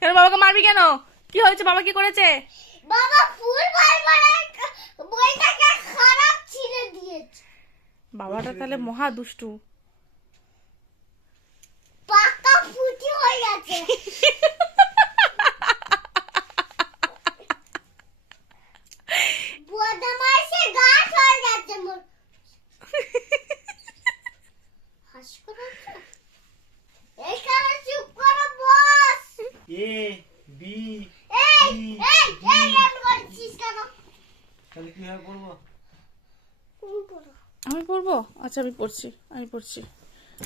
কেন বাবাকে মারবি কেন? কি হয়েছে? বাবা কি করেছে? বাবা ফুল বইটাকে খারাপ ছিঁড়ে দিয়েছে। বাবাটা তাহলে মহা দুষ্টু। পাকা ফুটি হয়ে গেছে। বদমাইশে গাছ হয়ে গেছে মোর। হাস করেছে। এইখানে চুপ করো বস। এ বি এই এম করছিস কেন? তাহলে কিভাবে পড়বো? তুমি পড়ো। আমি পড়বো? আচ্ছা আমি পড়ছি।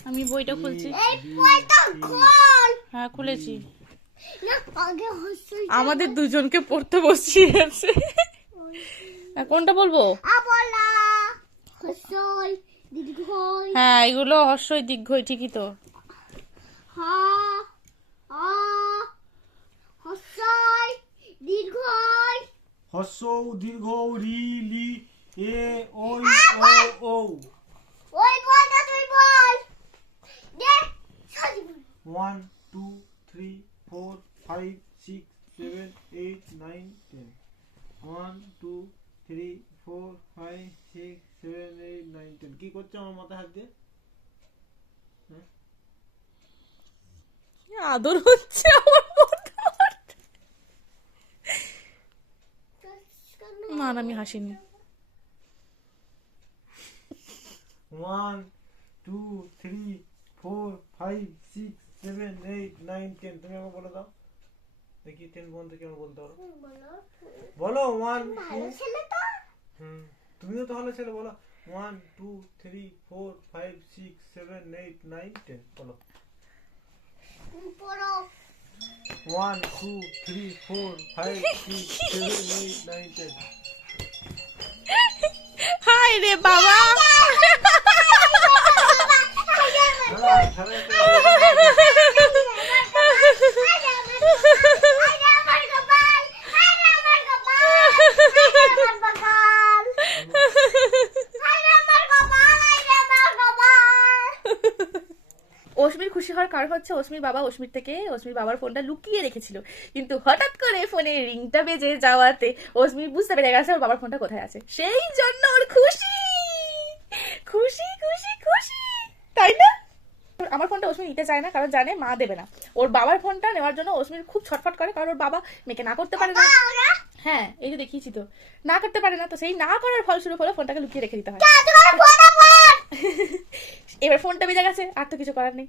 আমি বইটা খুলছি। এই বইটা খোল। হ্যাঁ খুলেছি। না আগে হসই। আমাদের দুজনকে পড়তে বসিয়েছে। কোনটা বলবো? আবলা হসই দীর্ঘই হ্যাঁ এগুলো হর্ষই দীর্ঘই, ঠিকই তো। হা আ হসই দীর্ঘই হস্য দীর্ঘ রি লি এ ওই ও ও। ওই বলটা তুই বল দে সাজি বল 1 2 3 4 5 6 7 8 9 10 1 2 3 4 5 6 7 8 9 10 কি করছো আমার মাথায় হাত দিয়ে? আদর হচ্ছে আমার মধ্যে। না না, আমি হাসিনি। 1 2 3 4 5 6 7 8 9 10 তুমি আমাকে বলে দাও দেখি 10 পর্যন্ত কেমন বলতে পারো? বলো 1 ভালো 2 ছেলে তো তুমিও তো ভালো ছেলে, বলো 1 2 3 4 5 6 7 8 9 10 বলো পড়ো 1 2 3 4 5 6 7 8 9 10 হাই রে বাবা। অস্মির খুশি হওয়ার কারণ হচ্ছে অস্মির বাবা অস্মির থেকে অস্মির বাবার ফোনটা লুকিয়ে রেখেছিল, কিন্তু হঠাৎ করে ফোনে রিংটা বেজে যাওয়াতে অস্মি বুঝতে পেরে গেছে ওর বাবার ফোনটা কোথায় আছে, সেই জন্য ওর খুশি খুশি খুশি খুশি, তাই না? আমার ফোনটা অস্মি নিতে চায় না, কারণ জানে মা দেবে না। ওর বাবার ফোনটা নেওয়ার জন্য অস্মির খুব ছটফট করে, কারণ ওর বাবা মেয়েকে না করতে পারে না। হ্যাঁ এই যে দেখিয়েছি তো, না করতে পারে না, তো সেই না করার ফলস্বরূপ হলো ফোনটাকে লুকিয়ে রেখে দিতে হয়। এবার ফোনটা বেজে গেছে, আর তো কিছু করার নেই।